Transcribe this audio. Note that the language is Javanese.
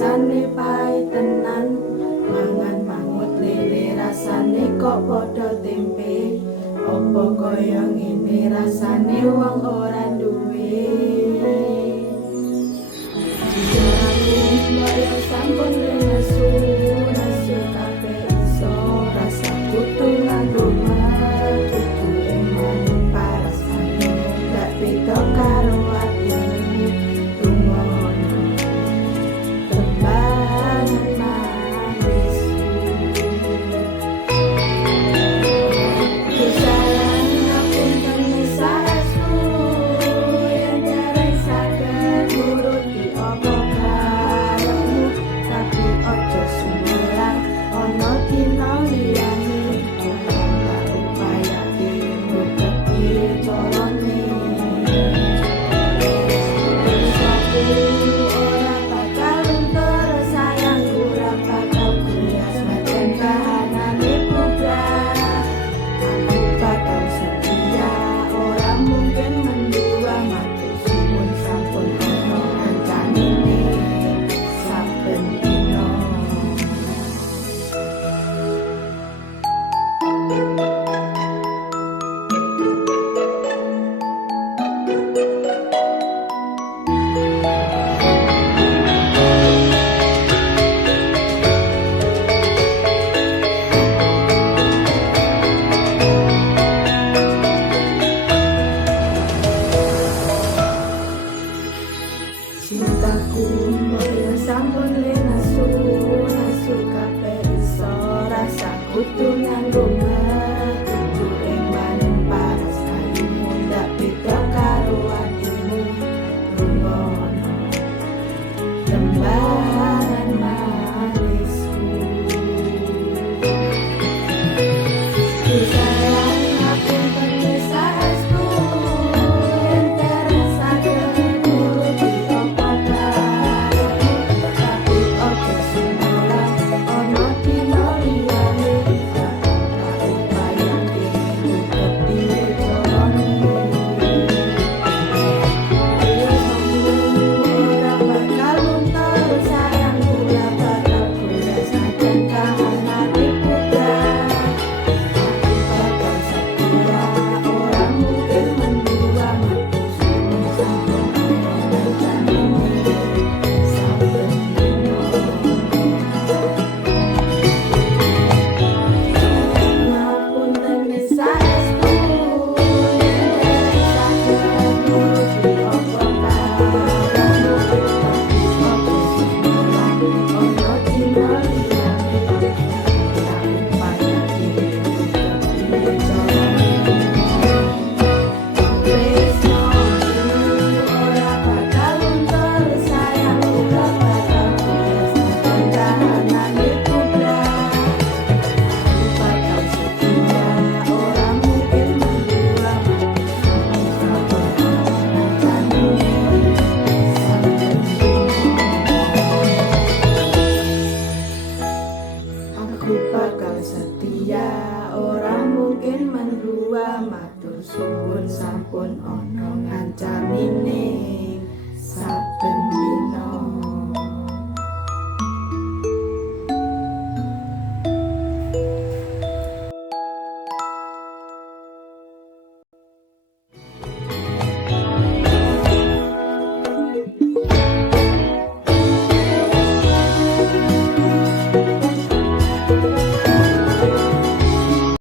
rasane pahit tenan, mangan mangut lele rasane kok padha tempe. Apa kaya ngene rasane wong ora duwe. Aku mbaya sampun nesu nesu kabeh iso rasa kutu nganggo kutu emang parasane gak beda karo atimu rumono tembangan manis. Kesalahan ngapunten sarasku yen dereng saged nuruti apa karepmu, tapi ojo sumelang ana dina liyane ora upayake nutupi carane. Dosaku ora bakal luntur, sayangku ora bakal guyas macen kahanane bubrah. Aku bakal setia, ora mungkin mendua, matur suwun sampun ana ancanine saben dina. Cintaku mbaya sampun le nasu nasu kabeh